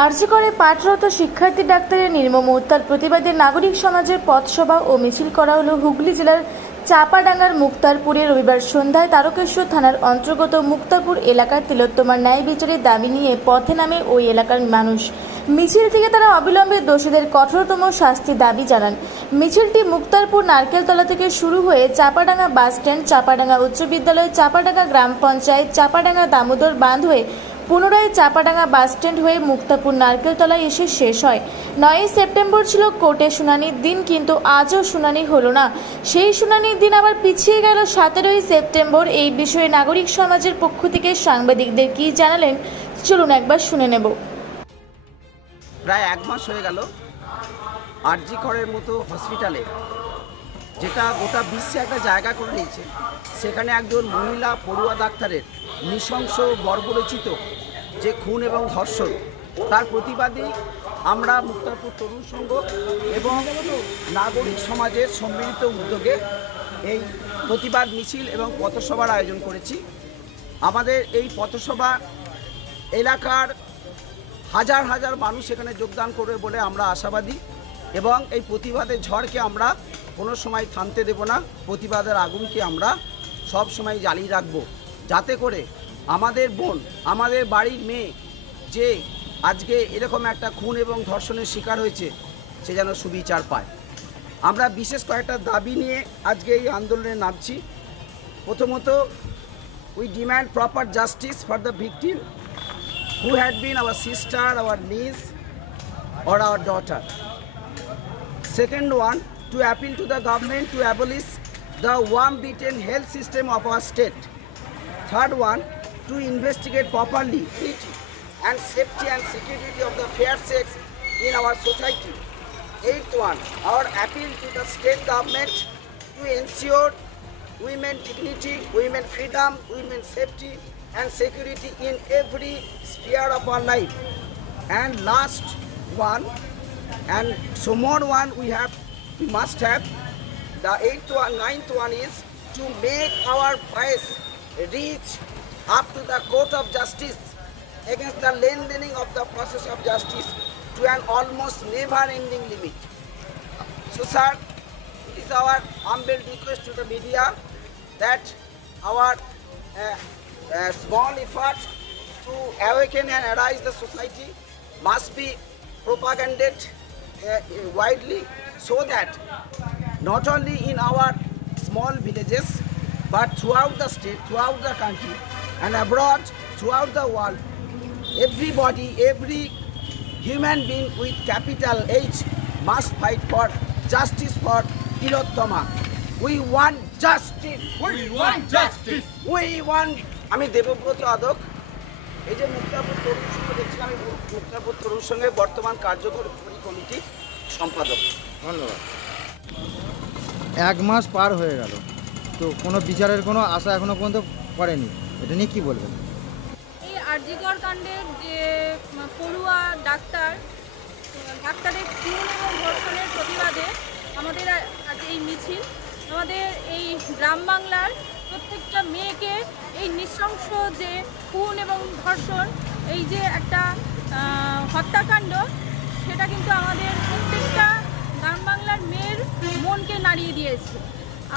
আরজি করে পাঠরত শিক্ষার্থী ডাক্তারের নির্মম হত্যার প্রতিবাদে নাগরিক সমাজের পথসভা ও মিছিল করা হলো হুগলি জেলার চাপাডাঙ্গার মুক্তারপুরে রবিবার সন্ধ্যায়। তারকেশ্বর থানার অন্তর্গত মুক্তারপুর এলাকার তিলোত্তমার ন্যায় বিচারের দাবি নিয়ে পথে নামে ওই এলাকার মানুষ। মিছিল থেকে তারা অবিলম্বে দোষীদের কঠোরতম শাস্তি দাবি জানান। মিছিলটি মুক্তারপুর নারকেলতলা থেকে শুরু হয়ে চাপাডাঙ্গা বাসস্ট্যান্ড, চাপাডাঙ্গা উচ্চ বিদ্যালয়, চাপাডাঙ্গা গ্রাম পঞ্চায়েত, চাপাডাঙ্গা দামোদর বাঁধ হয়ে পুনরায় চাপাডাঙ্গা বাসস্ট্যান্ড হয়ে মুক্তারপুর নারকেলতলায় এসে শেষ হয়। 9 সেপ্টেম্বর ছিল কোর্টে শুনানির দিন, কিন্তু আজও শুনানি হলো না। সেই শুনানির দিন আবার পিছিয়ে গেল 17 সেপ্টেম্বর। এই বিষয়ে নাগরিক সমাজের পক্ষ থেকে সাংবাদিকদের কি জানালেন চলুন একবার শুনে নেব। প্রায় 1 মাস হয়ে গেল আরজি করের মতো হসপিটালে, যেটা গোটা বিশ্বে একটা জায়গা করে নিয়েছে, সেখানে একজন মহিলা পড়ুয়া ডাক্তারের নৃশংস বর্বরচিত যে খুন এবং ধর্ষণ, তার প্রতিবাদে আমরা মুক্তারপুর তরুণ সংঘ এবং নাগরিক সমাজের সম্মিলিত উদ্যোগে এই প্রতিবাদ মিছিল এবং পথসভার আয়োজন করেছি। আমাদের এই পথসভা এলাকার হাজার হাজার মানুষ এখানে যোগদান করবে বলে আমরা আশাবাদী, এবং এই প্রতিবাদের ঝড়কে আমরা কোনো সময় থামতে দেব না। প্রতিবাদের আগুনকে আমরা সব সময় জ্বালিয়ে রাখব, যাতে করে আমাদের বোন, আমাদের বাড়ির মেয়ে যে আজকে এরকম একটা খুন এবং ধর্ষণের শিকার হয়েছে, সে যেন সুবিচার পায়। আমরা বিশেষ কয়েকটা দাবি নিয়ে আজকে এই আন্দোলনে নামছি। প্রথমত, we demand proper justice for the victim who had been our sister, our niece or our daughter. Second one, to appeal to the government to abolish the worm-beaten health system of our state. Third one, to investigate properly and safety and security of the fair sex in our society. Eighth one, our appeal to the state government to ensure women dignity, women freedom, women safety and security in every sphere of our life. And last one, and so more one, we must have the ninth one is to make our voice reach up to the court of justice against the lengthening of the process of justice to an almost never-ending limit. So sir, it is our humble request to the media that our small effort to awaken and arise the society must be propagated widely, so that not only in our small villages but throughout the state, throughout the country and abroad, throughout the world, everybody, every human being with capital H must fight for justice for Tilottama. We want justice. We want justice. We want. আমি দেবব্রত আদক, এই যে মুক্তারপুর তরুণ সংঘ দেখছি, আমি মুক্তারপুর তরুণ সংঘের বর্তমান কার্যকরী কমিটির সম্পাদক। ধন্যবাদ। 1 মাস পার হয়ে গেল, তো কোনো বিচারের কোনো আশা এখনো পর্যন্ত করেনি, এটা নিয়ে কি বলবেন? এই আরজিকর কাণ্ডের যে পড়ুয়া ডাক্তারের খুন এবং ধর্ষণের প্রতিবাদে আমাদের আজ এই মিছিল। আমাদের এই গ্রাম বাংলার প্রত্যেকটা মেয়েকে এই নৃশংস যে খুন এবং ধর্ষণ, এই যে একটা হত্যাকাণ্ড, সেটা কিন্তু আমাদের প্রত্যেকটা গ্রাম বাংলার মেয়ের মনকে নাড়িয়ে দিয়েছে।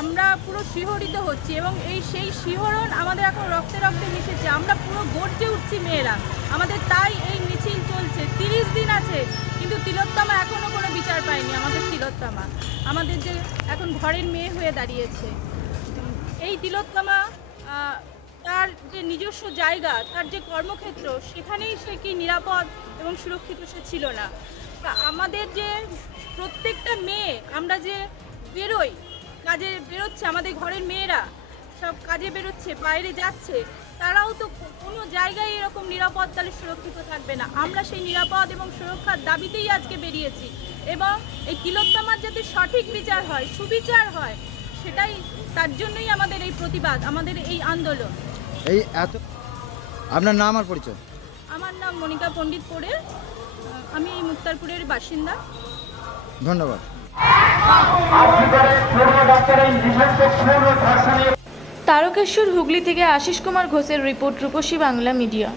আমরা পুরো শিহরিত হচ্ছি, এবং সেই শিহরণ আমাদের এখন রক্তে রক্তে মিশেছে। আমরা পুরো গর্জে উঠছি মেয়েরা, আমাদের তাই এই মিছিল চলছে। 30 দিন আছে, কিন্তু তিলোত্তমা এখনও কোনো বিচার পায়নি। আমাদের তিলোত্তমা আমাদের যে এখন ঘরের মেয়ে হয়ে দাঁড়িয়েছে, এই তিলোত্তমা তার যে নিজস্ব জায়গা, তার যে কর্মক্ষেত্র, সেখানেই সে কি নিরাপদ এবং সুরক্ষিত সে ছিল না। তা আমাদের যে প্রত্যেকটা মেয়ে, আমরা যে বেরোই, কাজে বেরোচ্ছে, আমাদের ঘরের মেয়েরা সব কাজে বেরোচ্ছে, বাইরে যাচ্ছে, তারাও তো কোনো জায়গায় এরকম নিরাপদ তাহলে সুরক্ষিত থাকবে না। আমরা সেই নিরাপদ এবং সুরক্ষার দাবিতেই আজকে বেরিয়েছি, এবং এই তিলোত্তমার যাতে সঠিক বিচার হয়, সুবিচার হয়, সেটাই, তার জন্যই আমাদের এই প্রতিবাদ, আমাদের এই আন্দোলন। এই এত আপনার নাম আর পরিচয়? আমার নাম মনিকা পণ্ডিত পোড়ে, আমি এই মুক্তারপুরের বাসিন্দা। ধন্যবাদ। তারকেশ্বর হুগলি থেকে আশিস কুমার ঘোষের রিপোর্ট, রূপসী বাংলা মিডিয়া।